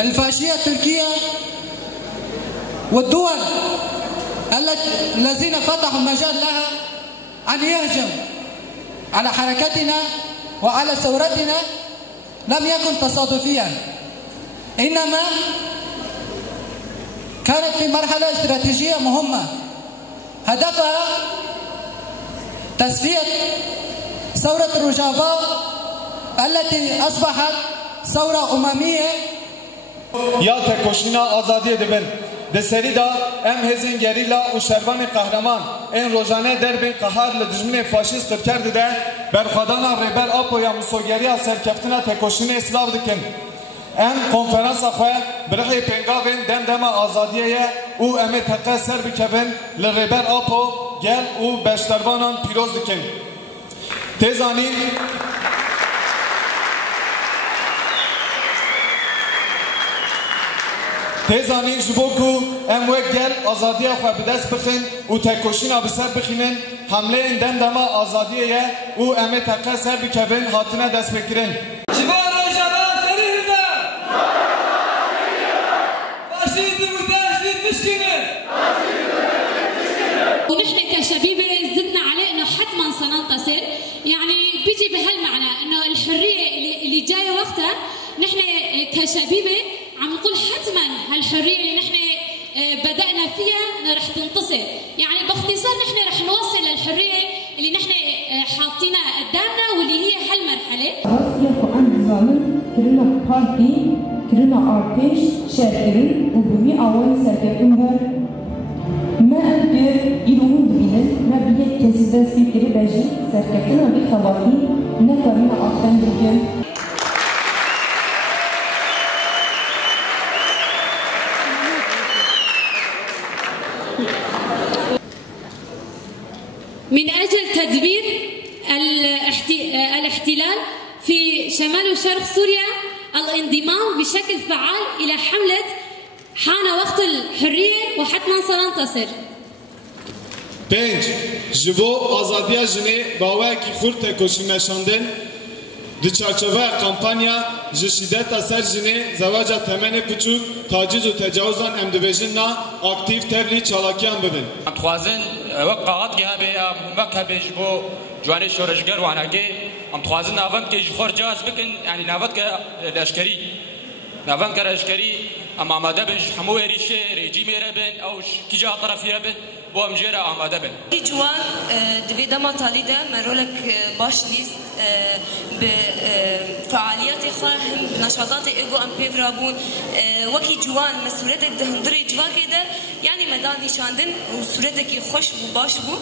الفاشية تركيا والدول الذين فتحوا مجال لها أن يهجم على حركتنا وعلى ثورتنا لم يكن تصادفيا، إنما كانت في مرحلة استراتيجية مهمة هدفها تصفية ثورة روجافا التي أصبحت ثورة أممية. يا تكوشنا آزادی دبن دسری دا ام هزین گریلا و شروان قهرمان این روزانه دربین قهار لدجمن فاشیست کرده ده برخوادانا ریبر آپو یا مسوگری سرکفتنا تکوشن اسلاو دکن. ام کنفرانس خواه برخی پنگاوین دم آزادیه و ام تقه سر بکوین لریبر آپو گل و بشتروانان پیروز دکن. تیزانی تیزانی جبوکو ام وک گل آزادی خواه بدست بخین و تکوشینا بسر بخینن حمله این دما آزادیه و ام تقه سر بکوین حاطنه دست بکرین. ونحن كشبيبة زدنا عليه انه حتما سننتصر، يعني بيجي بهالمعنى انه الحرية اللي جاية وقتها نحن كشبيبة عم نقول حتما هالحرية اللي نحن بدأنا فيها رح تنتصر، يعني باختصار نحن رح نوصل للحرية اللي نحن حاطينها قدامنا واللي هي هالمرحلة. كرنا بارتي كرنا ارتش شاركين وبمي اول سركتون بر ما أنكر إلوم دبينن ما بيت كسبان سيكري باجي سركتنا بخباري نكرنا أفضل بكم. من أجل تدمير الاحتلال في شمال وشرق سوريا الانضمام بشكل فعال إلى حملة حان وقت الحرية وحتما سننتصر. 5. جبو آزادیا جنی باوی کی خورد تکوشی نشاندن دو چارچوبه کمپانیا جشیدت اثر جنی زواج تمن کوچوک تاجیز و تجاوزان امدویژن نا اکتیو تبلی چالاکیان ببین. امتوازن وقعات جهبه مکهبه جبو جوانی شورشگر وانگی امتوازن نافند که جخور جاز بکن یعنی نافند که لشکری نافند که لشکری اما آماده بن حموه ریشه رژیمی ربن او کجا طرفی ربن بو امجیره آماده بن. جوان دوی دما تالیده مرولک باش نیست به فعالیت خواهم نشاطات ایگو ام پیدرابون وکی جوان مسئولیت دهندری جوان کده یعنی مدانی شاندن و صورت کی خوش و باش بو.